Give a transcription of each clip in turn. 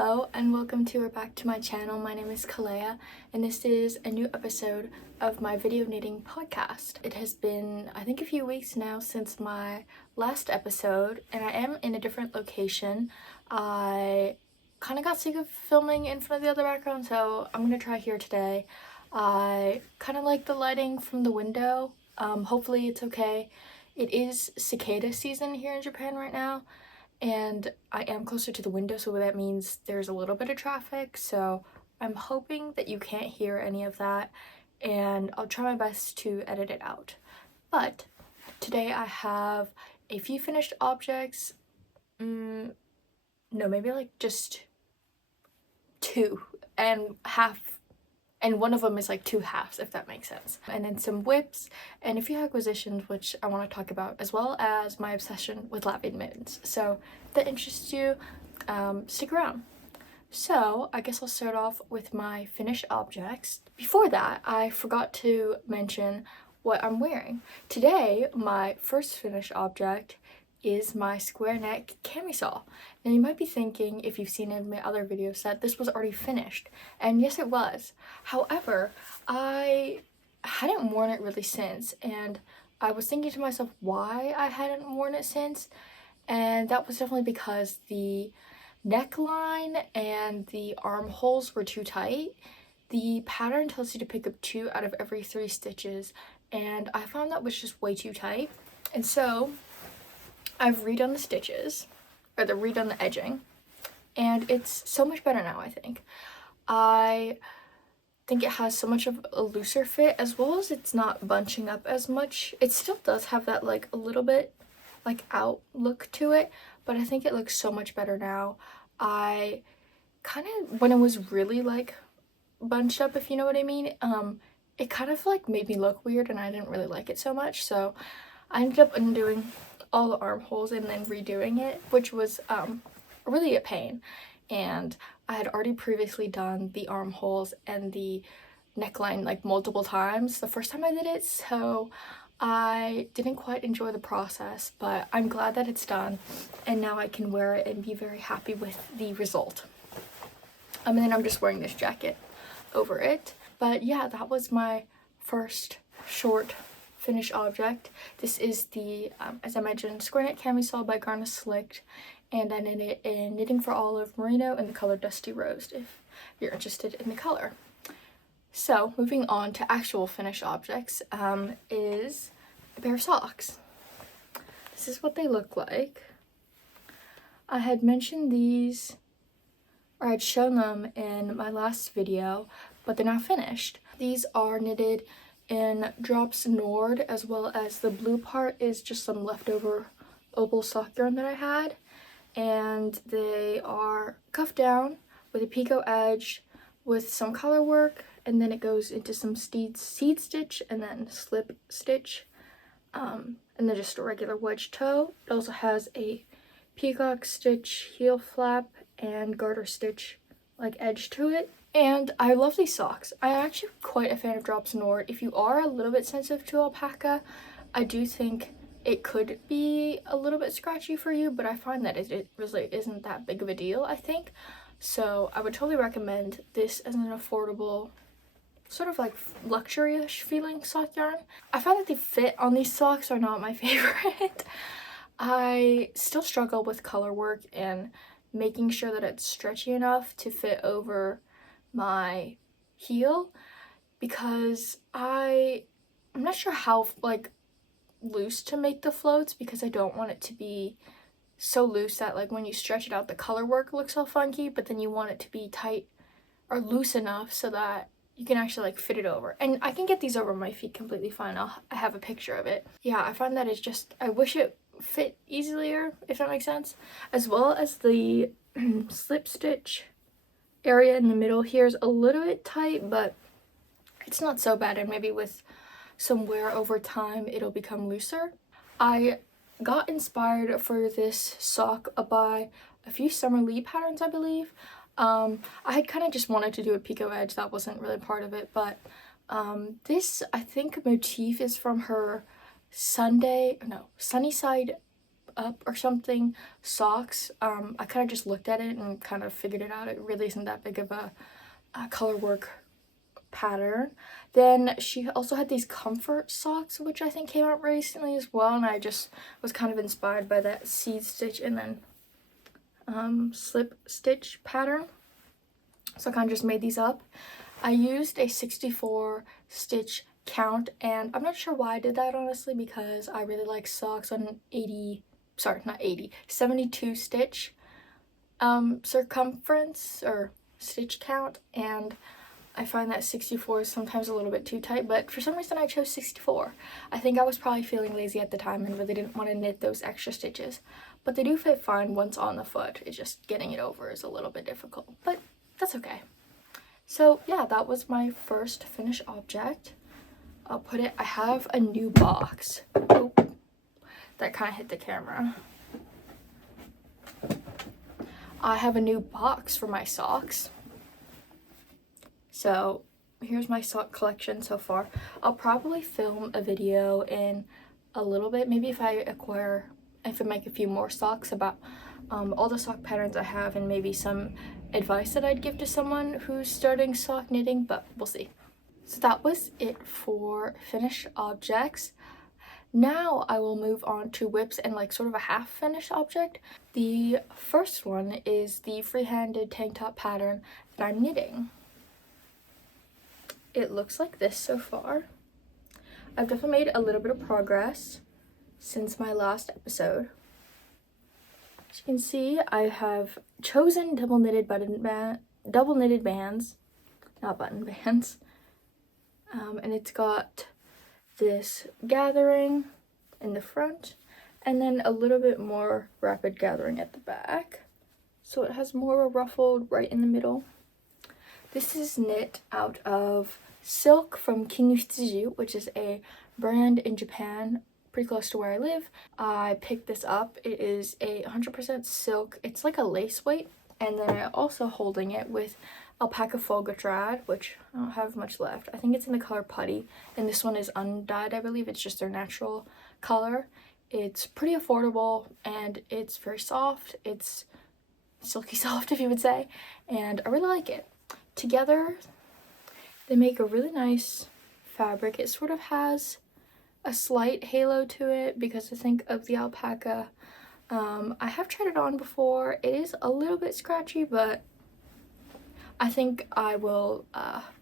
Hello and welcome to or back to my channel. My name is Kaleia and this is a new episode of my video knitting podcast. It has been I think a few weeks now since my last episode and I am in a different location. I kind of got sick of filming in front of the other background, so I'm gonna try here today. I kind of like the lighting from the window. Hopefully it's okay. It is cicada season here in Japan right now. And I am closer to the window, so that means there's a little bit of traffic, so I'm hoping that you can't hear any of that, and I'll try my best to edit it out. But today I have a few finished objects, no, maybe like just two and half, and one of them is like two halves, if that makes sense. And then some whips and a few acquisitions which I want to talk about, as well as my obsession with latvian mittens. So if that interests you, stick around. So I guess I'll start off with my finished objects. Before that, I forgot to mention what I'm wearing. Today, my first finished object is my square neck camisole. Now you might be thinking, if you've seen in my other videos, that this was already finished, and yes it was. However, I hadn't worn it really since, and I was thinking to myself why I hadn't worn it since, and that was definitely because the neckline and the armholes were too tight. The pattern tells you to pick up 2 out of every 3 stitches, and I found that was just way too tight, and so I've redone the stitches, or redone the edging, and it's so much better now, I think. I think it has so much of a looser fit, as well as it's not bunching up as much. It still does have that like a little bit like out look to it, but I think it looks so much better now. I kind of, when it was really like bunched up, if you know what I mean, it kind of like made me look weird and I didn't really like it so much, so I ended up undoing all the armholes and then redoing it, which was really a pain. And I had already previously done the armholes and the neckline like multiple times the first time I did it, so I didn't quite enjoy the process, but I'm glad that it's done and now I can wear it and be very happy with the result. And then I'm just wearing this jacket over it. But yeah, that was my first short finished object. This is the, as I mentioned, square neck camisole by Garnoslikt, and I knit it in Knitting for Olive merino in the color Dusty Rose, if you're interested in the color. So moving on to actual finished objects, is a pair of socks. This is what they look like. I had mentioned these, or I'd shown them in my last video, but they're now finished. These are knitted in drops Nord, as well as the blue part is just some leftover opal sock yarn that I had, and they are cuffed down with a picot edge with some color work, and then it goes into some seed stitch and then slip stitch, and then just a regular wedge toe. It also has a peacock stitch heel flap and garter stitch like edge to it. And I love these socks. I'm actually quite a fan of drops Nord. If you are a little bit sensitive to alpaca, I do think it could be a little bit scratchy for you, but I find that it really isn't that big of a deal, I think. So I would totally recommend this as an affordable, sort of like luxury-ish feeling sock yarn. I find that the fit on these socks are not my favorite. I still struggle with color work and making sure that it's stretchy enough to fit over my heel, because I'm not sure how like loose to make the floats, because I don't want it to be so loose that like when you stretch it out the color work looks all funky, but then you want it to be tight or loose enough so that you can actually like fit it over. And I can get these over my feet completely fine. I have a picture of it. Yeah, I find that it's just, I wish it fit easier, if that makes sense. As well as the slip stitch area in the middle here is a little bit tight, but it's not so bad, and maybe with some wear over time it'll become looser. I got inspired for this sock by a few Summer Lee patterns, I believe. I had kind of just wanted to do a picot edge, that wasn't really part of it, but this I think motif is from her Sunnyside up or something socks. I kind of just looked at it and kind of figured it out. It really isn't that big of a color work pattern. Then she also had these comfort socks, which I think came out recently as well, and I just was kind of inspired by that seed stitch and then slip stitch pattern, so I kind of just made these up. I used a 64 stitch count, and I'm not sure why I did that, honestly, because I really like socks on 72 stitch circumference or stitch count, and I find that 64 is sometimes a little bit too tight, but for some reason I chose 64. I think I was probably feeling lazy at the time and really didn't want to knit those extra stitches, but they do fit fine once on the foot. It's just getting it over is a little bit difficult, but that's okay. So yeah, that was my first finished object. I'll put it, I have a new box. Oh, that kind of hit the camera. I have a new box for my socks. So here's my sock collection so far. I'll probably film a video in a little bit, maybe if I make a few more socks, about all the sock patterns I have, and maybe some advice that I'd give to someone who's starting sock knitting, but we'll see. So that was it for finished objects. Now I will move on to whips and like sort of a half finished object. The first one is the free-handed tank top pattern that I'm knitting. It looks like this so far. I've definitely made a little bit of progress since my last episode. As you can see, I have chosen double knitted bands, not button bands, and it's got this gathering in the front and then a little bit more rapid gathering at the back, so it has more of a ruffled right in the middle. This is knit out of silk from Kingustiju, which is a brand in Japan pretty close to where I live. I picked this up. It is a 100% silk. It's like a lace weight, and then I'm also holding it with Alpakka Folgetrad, which I don't have much left. I think it's in the color putty, and this one is undyed, I believe. It's just their natural color. It's pretty affordable, and it's very soft. It's silky soft, if you would say, and I really like it. Together, they make a really nice fabric. It sort of has a slight halo to it because I think of the alpaca. I have tried it on before. It is a little bit scratchy, but I think I will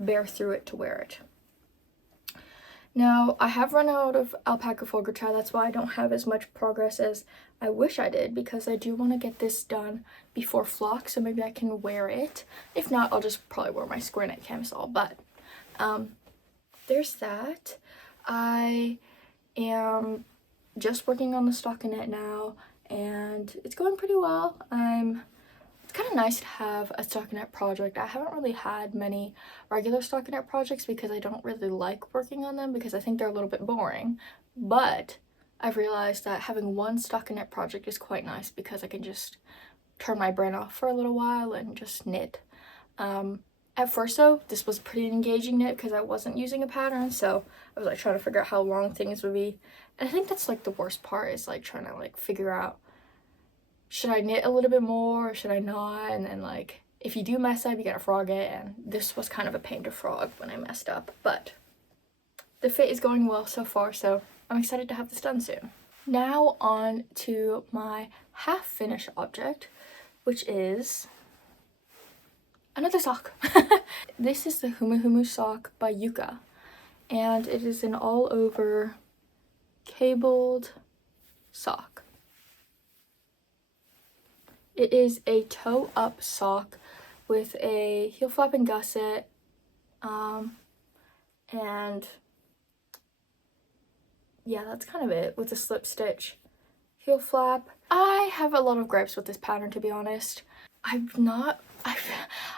bear through it to wear it. Now, I have run out of Alpakka Folgetrad. That's why I don't have as much progress as I wish I did, because I do want to get this done before flock, so maybe I can wear it. If not, I'll just probably wear my square neck camisole, but there's that. I am just working on the stockinette now, and it's going pretty well. It's kind of nice to have a stockinette project. I haven't really had many regular stockinette projects because I don't really like working on them, because I think they're a little bit boring, but I've realized that having one stockinette project is quite nice because I can just turn my brain off for a little while and just knit. At first though, this was pretty engaging knit because I wasn't using a pattern, so I was like trying to figure out how long things would be, and I think that's like the worst part, is like trying to like figure out, should I knit a little bit more or should I not, and then like if you do mess up you gotta frog it, and this was kind of a pain to frog when I messed up, but the fit is going well so far, so I'm excited to have this done soon. Now on to my half finished object, which is another sock. This is the Humuhumu sock by Yucca, and it is an all over cabled sock. It is a toe up sock with a heel flap and gusset, and yeah, that's kind of it, with a slip stitch heel flap. I have a lot of gripes with this pattern, to be honest. I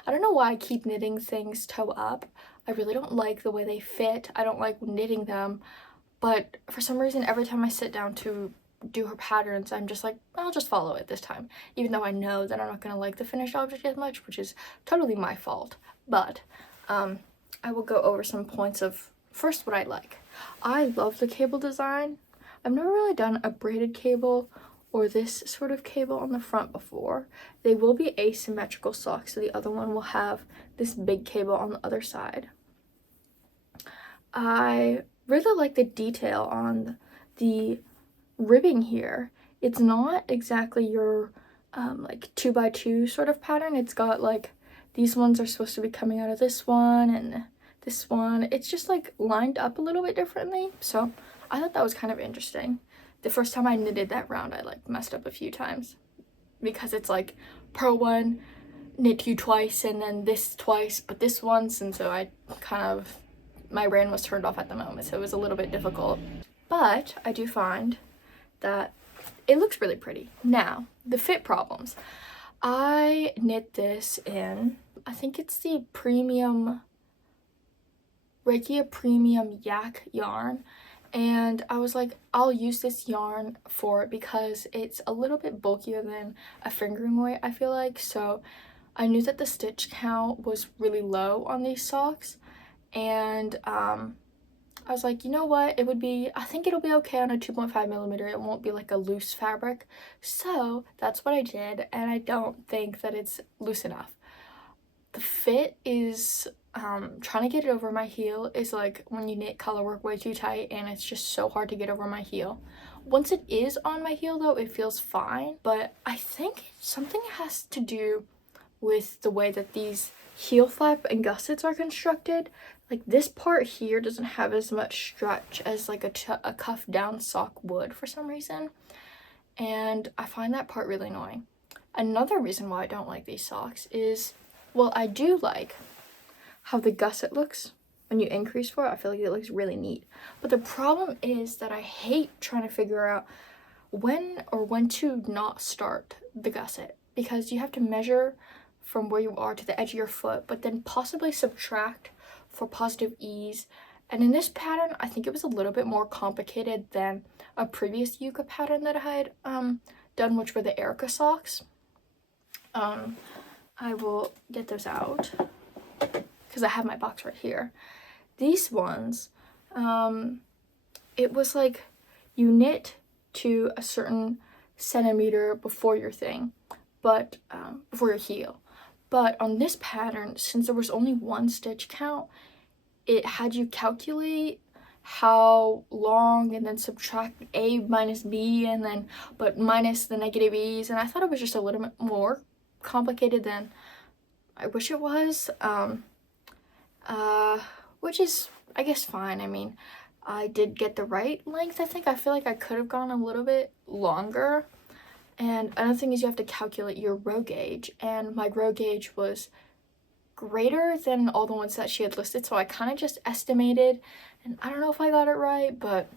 don't know why I keep knitting things toe up. I really don't like the way they fit. I don't like knitting them, but for some reason every time I sit down to do her patterns, I'm just like, I'll just follow it this time, even though I know that I'm not gonna like the finished object as much, which is totally my fault. But I will go over some points of first what I like. I love the cable design. I've never really done a braided cable or this sort of cable on the front before. They will be asymmetrical socks, so the other one will have this big cable on the other side. I really like the detail on the ribbing here. It's not exactly your like 2x2 sort of pattern. It's got like these ones are supposed to be coming out of this one and this one. It's just like lined up a little bit differently, so I thought that was kind of interesting. The first time I knitted that round, I like messed up a few times because it's like purl one, knit two twice, and then this twice, but this once, and so I kind of, my brain was turned off at the moment, so it was a little bit difficult. But I do find that it looks really pretty. Now, the fit problems. I knit this in, I think it's the premium, Regia premium yak yarn, and I was like, I'll use this yarn for it because it's a little bit bulkier than a fingering weight, I feel like. So I knew that the stitch count was really low on these socks, and I was like, you know what, I think it'll be okay on a 2.5 millimeter. It won't be like a loose fabric. So that's what I did, and I don't think that it's loose enough. The fit is, trying to get it over my heel is like when you knit color work way too tight, and it's just so hard to get over my heel. Once it is on my heel though, it feels fine, but I think something has to do with the way that these heel flap and gussets are constructed. Like this part here doesn't have as much stretch as like a cuff down sock would for some reason, and I find that part really annoying. Another reason why I don't like these socks is, well, I do like how the gusset looks when you increase for it. I feel like it looks really neat, but the problem is that I hate trying to figure out when to not start the gusset, because you have to measure from where you are to the edge of your foot, but then possibly subtract for positive ease. And in this pattern, I think it was a little bit more complicated than a previous Yucca pattern that I had done, which were the Erica socks. I will get those out because I have my box right here. These ones, it was like you knit to a certain centimeter before your thing, but before your heel. But on this pattern, since there was only one stitch count, it had you calculate how long and then subtract A minus B, and then but minus the negative E's, and I thought it was just a little bit more complicated than I wish it was, which is, I guess, fine. I mean, I did get the right length. I feel like I could have gone a little bit longer. And another thing is you have to calculate your row gauge, and my row gauge was greater than all the ones that she had listed, so I kind of just estimated, and I don't know if I got it right, but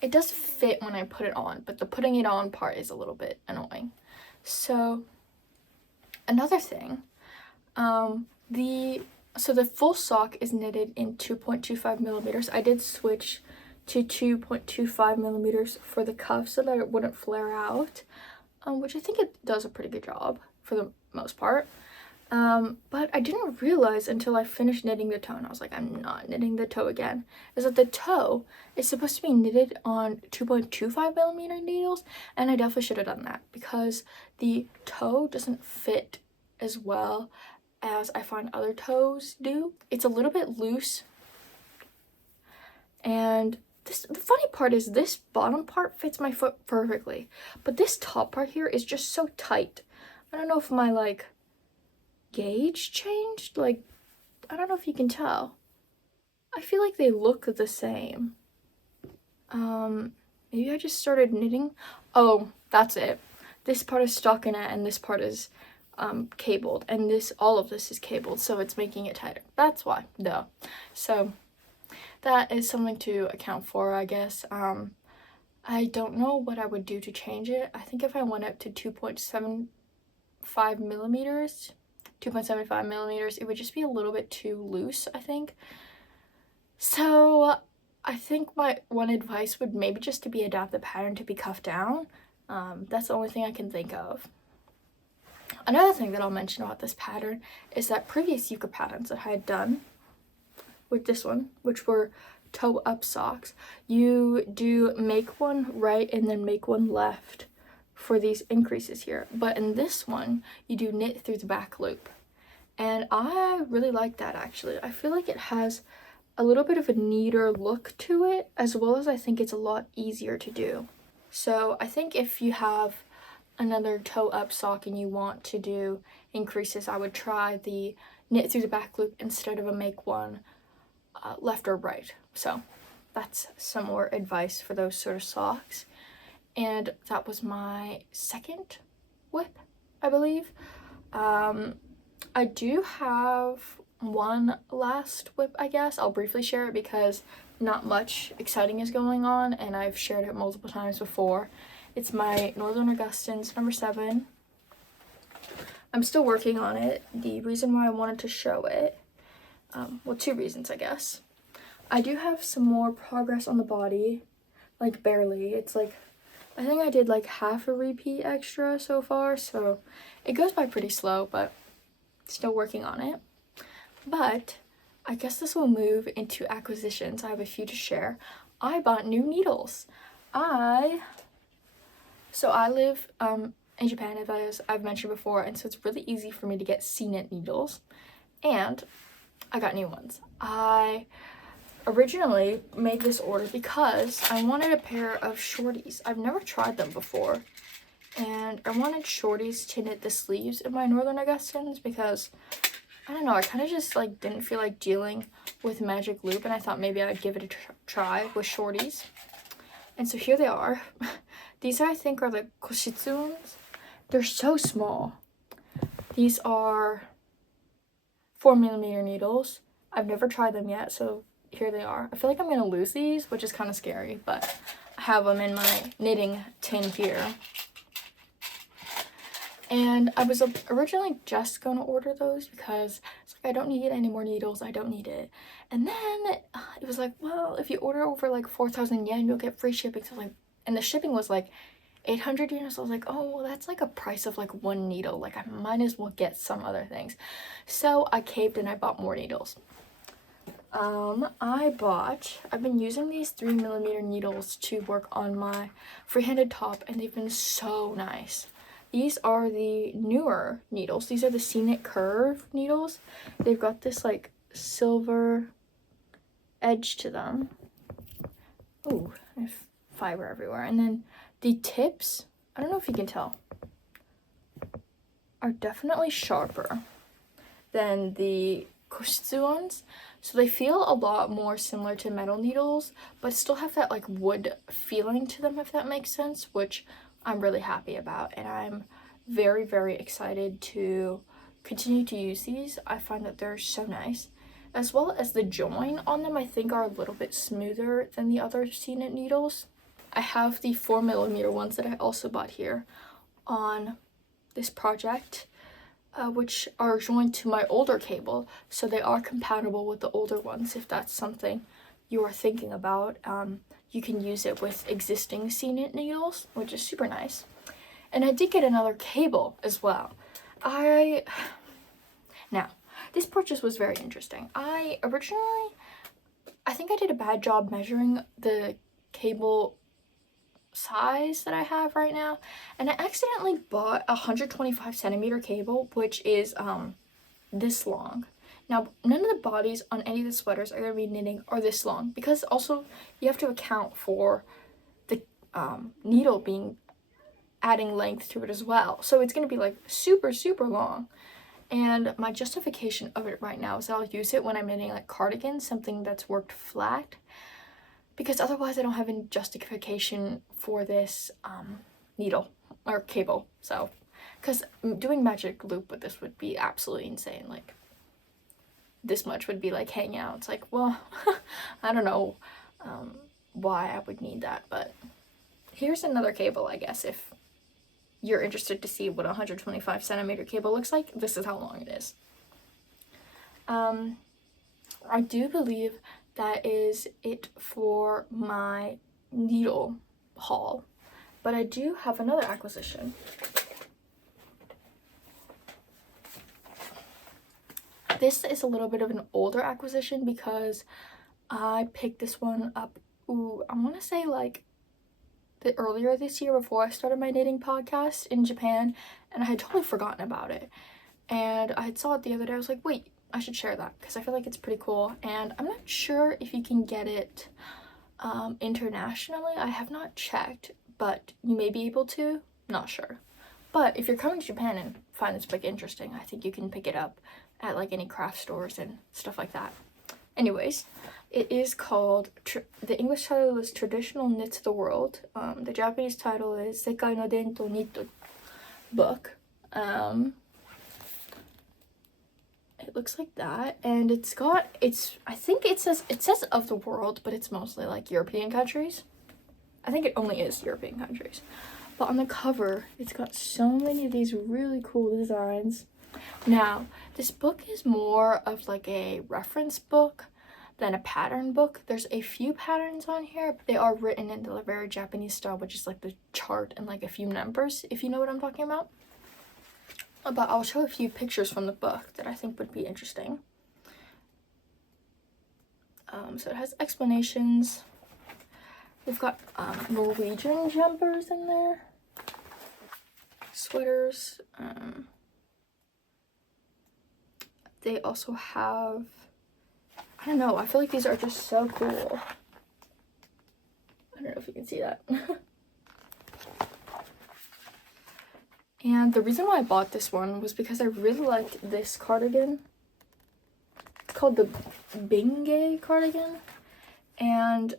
it does fit when I put it on, but the putting it on part is a little bit annoying. So another thing, the full sock is knitted in 2.25 millimeters. I did switch to 2.25 millimeters for the cuff so that it wouldn't flare out, which I think it does a pretty good job for the most part. But I didn't realize until I finished knitting the toe, and I was like, I'm not knitting the toe again, is that the toe is supposed to be knitted on 2.25 millimeter needles, and I definitely should have done that because the toe doesn't fit as well as I find other toes do. It's a little bit loose, and the funny part is this bottom part fits my foot perfectly, but this top part here is just so tight. I don't know if my like gauge changed, like I don't know if you can tell. I feel like they look the same. Maybe I just started knitting. Oh, that's it. This part is stockinette and this part is cabled, and all of this is cabled, so it's making it tighter. That's why, duh. So that is something to account for, I guess. I don't know what I would do to change it. I think if I went up to 2.75 millimeters, it would just be a little bit too loose, I think. So I think my one advice would maybe just to adapt the pattern to be cuffed down. That's the only thing I can think of. Another thing that I'll mention about this pattern is that previous Yucca patterns that I had done with this one, which were toe up socks, you do make one right and then make one left for these increases here, but in this one you do knit through the back loop, and I really like that. Actually, I feel like it has a little bit of a neater look to it, as well as I think it's a lot easier to do. So I think if you have another toe up sock and you want to do increases, I would try the knit through the back loop instead of a make one left or right. So that's some more advice for those sort of socks. And that was my second whip, I believe. I do have one last whip, I guess. I'll briefly share it because not much exciting is going on, and I've shared it multiple times before. It's my Northern Augustins number 7. I'm still working on it. The reason why I wanted to show it, well, 2 reasons, I guess. I do have some more progress on the body, like barely. It's like, I think I did like half a repeat extra so far, so it goes by pretty slow, but still working on it. But I guess this will move into acquisitions. I have a few to share. I bought new needles. So I live in Japan, as I've mentioned before, and so it's really easy for me to get C-knit needles, and I got new ones. I originally made this order because I wanted a pair of shorties. I've never tried them before, and I wanted shorties to knit the sleeves in my Northern Augustins because, I don't know, I kind of just like didn't feel like dealing with magic loop, and I thought maybe I'd give it a try with shorties. And so here they are. These I think are the koshitsuns. They're so small. These are 4mm needles. I've never tried them yet, so here they are. I feel like I'm gonna lose these, which is kind of scary, but I have them in my knitting tin here. And I was originally just gonna order those because it's like, I don't need any more needles, I don't need it. And then it was like, well, if you order over like 4,000 yen, you'll get free shipping. So like, and the shipping was like 800 yen. So I was like, oh, well, that's like a price of like one needle. Like I might as well get some other things. So I caved and I bought more needles. I've been using these 3mm needles to work on my free-handed top, and they've been so nice. These are the newer needles. These are the C-knit curve needles. They've got this like silver edge to them. Ooh, there's fiber everywhere. And then the tips, I don't know if you can tell, are definitely sharper than the koshitsu ones. So they feel a lot more similar to metal needles, but still have that like wood feeling to them, if that makes sense, which I'm really happy about, and I'm very, very excited to continue to use these. I find that they're so nice, as well as the join on them I think are a little bit smoother than the other C-knit needles. I have the 4mm ones that I also bought here on this project, which are joined to my older cable, so they are compatible with the older ones if that's something you are thinking about. You can use it with existing C-knit needles, which is super nice. And I did get another cable as well. Now, this purchase was very interesting. I think I did a bad job measuring the cable size that I have right now, and I accidentally bought a 125cm cable, which is this long. Now, none of the bodies on any of the sweaters I'm going to be knitting are this long, because also you have to account for the needle being adding length to it as well. So it's going to be like super, super long. And my justification of it right now is that I'll use it when I'm knitting like cardigans, something that's worked flat, because otherwise I don't have any justification for this needle or cable. So, because doing magic loop with this would be absolutely insane. Like, this much would be like hanging out. It's like, well, I don't know why I would need that, but here's another cable, I guess, if you're interested to see what a 125cm cable looks like. This is how long it is. I do believe that is it for my needle haul, but I do have another acquisition. This is a little bit of an older acquisition because I picked this one up, I want to say like earlier this year before I started my knitting podcast in Japan, and I had totally forgotten about it. And I had saw it the other day. I was like, wait, I should share that because I feel like it's pretty cool. And I'm not sure if you can get it internationally. I have not checked, but you may be able to. Not sure. But if you're coming to Japan and find this book interesting, I think you can pick it up at like any craft stores and stuff like that. Anyways, it is called, the English title is Traditional Knits of the World. The Japanese title is Sekai no Dento Nitto book. It looks like that, and I think it says of the world, but it's mostly like European countries. I think it only is European countries. But on the cover, it's got so many of these really cool designs. Now, this book is more of like a reference book than a pattern book. There's a few patterns on here, but they are written in the very Japanese style, which is like the chart and like a few numbers, if you know what I'm talking about. But I'll show a few pictures from the book that I think would be interesting. So it has explanations. We've got Norwegian jumpers in there, sweaters. They also have, I don't know, I feel like these are just so cool. I don't know if you can see that. And the reason why I bought this one was because I really liked this cardigan. It's called the Binge cardigan. And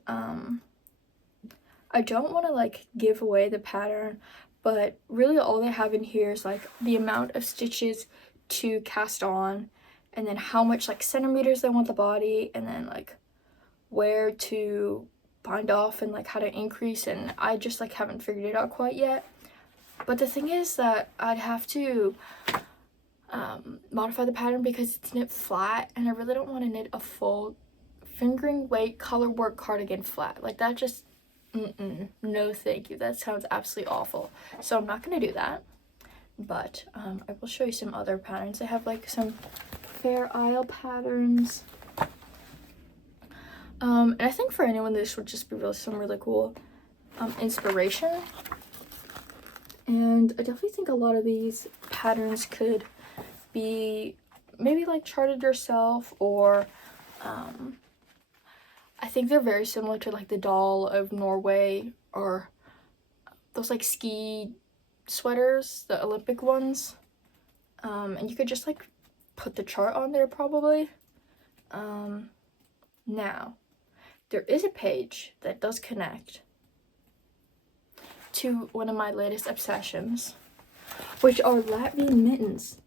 I don't want to like give away the pattern, but really all they have in here is like the amount of stitches to cast on, and then how much like centimeters they want the body, and then like where to bind off and like how to increase, and I just like haven't figured it out quite yet. But the thing is that I'd have to modify the pattern because it's knit flat, and I really don't want to knit a full fingering weight color work cardigan flat. Like that just, no thank you. That sounds absolutely awful. So I'm not going to do that. But I will show you some other patterns. They have like some Fair Isle patterns. And I think for anyone this would just be some really cool inspiration. And I definitely think a lot of these patterns could be maybe like charted yourself, or I think they're very similar to like the Doll of Norway, or those like ski sweaters, the Olympic ones. And you could just like put the chart on there probably. Now, there is a page that does connect to one of my latest obsessions, which are Latvian mittens.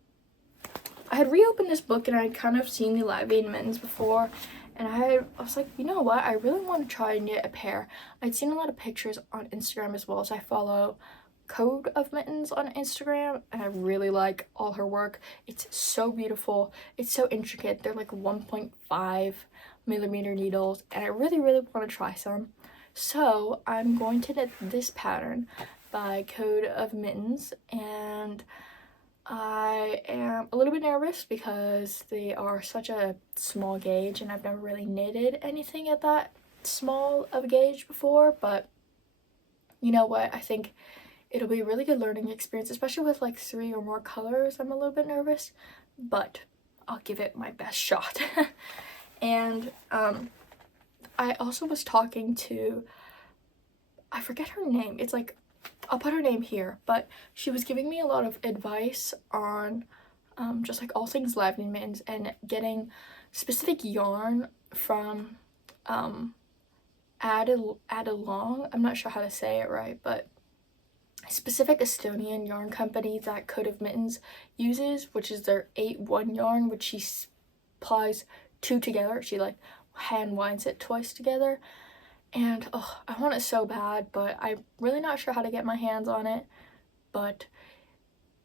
I had reopened this book and I had kind of seen the Latvian mittens before, and I was like, you know what, I really want to try and knit a pair. I'd seen a lot of pictures on Instagram as well, as I follow Code of Mittens on Instagram, and I really like all her work. It's so beautiful, it's so intricate. They're like 1.5 millimeter needles, and I really want to try some. So I'm going to knit this pattern by Code of Mittens, and I am a little bit nervous because they are such a small gauge, and I've never really knitted anything at that small of a gauge before. But you know what, I think it'll be a really good learning experience, especially with like 3 or more colors. I'm a little bit nervous, but I'll give it my best shot. And I also was talking to, I forget her name, it's like, I'll put her name here, but she was giving me a lot of advice on just like all things Latvian mittens, and getting specific yarn from Aade Lõng. I'm not sure how to say it right, but a specific Estonian yarn company that Code of Mittens uses, which is their 8-1 yarn, which she supplies 2 together. She like hand winds it twice together, and oh, I want it so bad, but I'm really not sure how to get my hands on it. But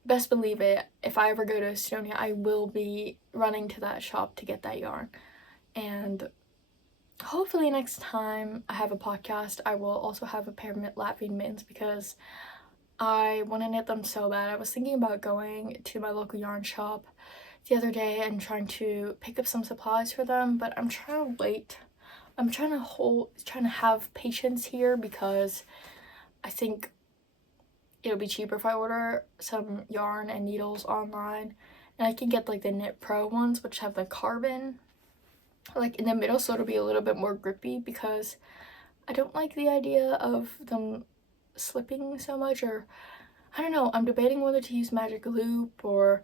best believe it, if I ever go to Estonia, I will be running to that shop to get that yarn. And hopefully next time I have a podcast, I will also have a pair of Latvian mittens, because I want to knit them so bad. I was thinking about going to my local yarn shop the other day and trying to pick up some supplies for them, but I'm trying to wait. I'm trying to have patience here, because I think it'll be cheaper if I order some yarn and needles online, and I can get like the Knit Pro ones, which have the carbon like in the middle, so it'll be a little bit more grippy, because I don't like the idea of them slipping so much. Or I don't know, I'm debating whether to use magic loop or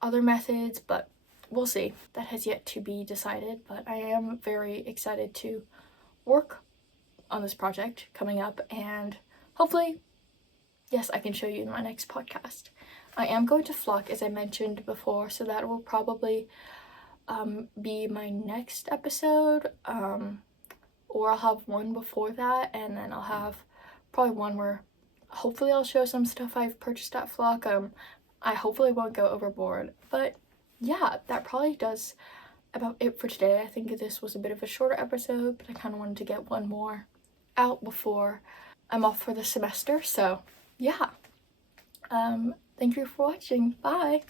other methods, but we'll see. That has yet to be decided, but I am very excited to work on this project coming up, and hopefully, yes, I can show you in my next podcast. I am going to flock, as I mentioned before, so that will probably be my next episode, or I'll have one before that, and then I'll have probably one where hopefully I'll show some stuff I've purchased at flock. I hopefully won't go overboard, but yeah, that probably does about it for today. I think this was a bit of a shorter episode, but I kind of wanted to get one more out before I'm off for the semester. So yeah, thank you for watching. Bye.